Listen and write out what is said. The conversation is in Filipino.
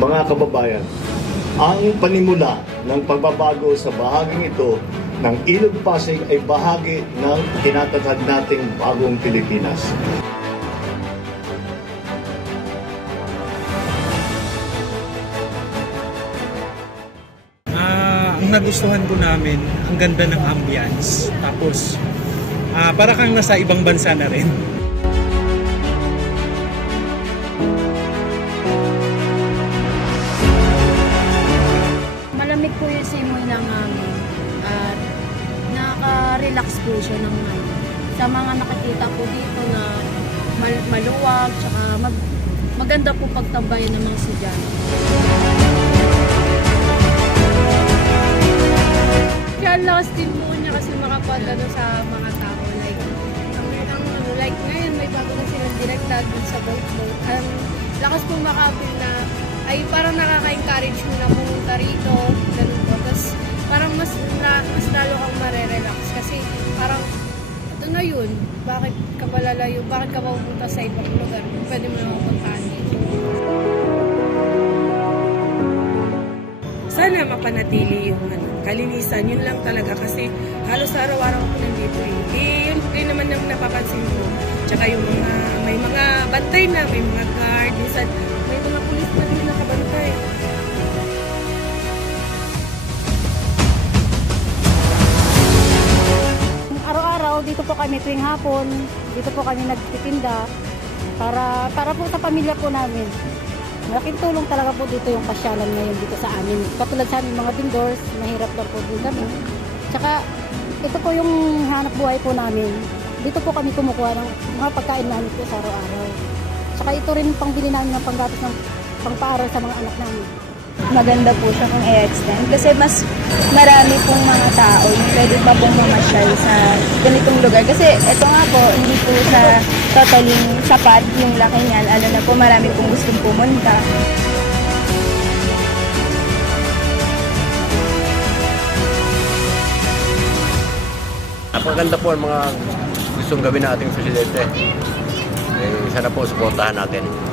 Mga kababayan, ang panimula ng pagbabago sa bahaging ito ng Ilog Pasig ay bahagi ng tinatatag nating bagong Pilipinas. Ang nagustuhan ko namin, ang ganda ng ambience. Tapos, para kang nasa ibang bansa na rin. Malamig po yung simoy ng hangin at nakaka-relax po siya ng hangin. Sa mga nakikita po dito na maluwag, tsaka maganda po pagtambayan ng mga estudyante. Kaya last din po niya kasi makapagano sa mga tao. Like ngayon may bago na silang direkta dun sa boat. Lakas po makapil na ay parang nakaka-encourage mo na pumunta rito. Ganun po. Tapos parang mas lalo kang marerelax kasi parang ito na yun. Bakit ka malalayo? Bakit ka pupunta sa ibang lugar? Pwede mo naman puntahan dito. Sana mapanatili yung kalinisan, yun lang talaga kasi halos araw-araw ako nandito yun din naman ang napapansin ko. Tsaka yung may mga bantay na, may mga guard, minsan may mga pulis pa din nakabantay. Araw-araw dito po kami tuwing hapon, dito po kami nagtitinda para po sa pamilya po namin. Malaking tulong talaga po dito yung pasyalan ngayon dito sa amin. Katulad sa aming mga vendors, mahirap lang po din kami. Tsaka ito po yung hanap buhay po namin. Dito po kami kumukuha ng mga pagkain namin po sa araw-araw. Tsaka ito rin pangbili namin ng panggatos ng pangpaaral sa mga anak namin. Maganda po siya kung i-extend kasi mas marami pong mga tao yung pwede pa pong mamasyal sa ganitong lugar. Kasi ito nga po, hindi po siya totally sapat yung laki niyan. Alam na po, marami pong gustong pumunta. Napakaganda po ang mga gustong gawin na ating presidente. Sana po suportahan natin.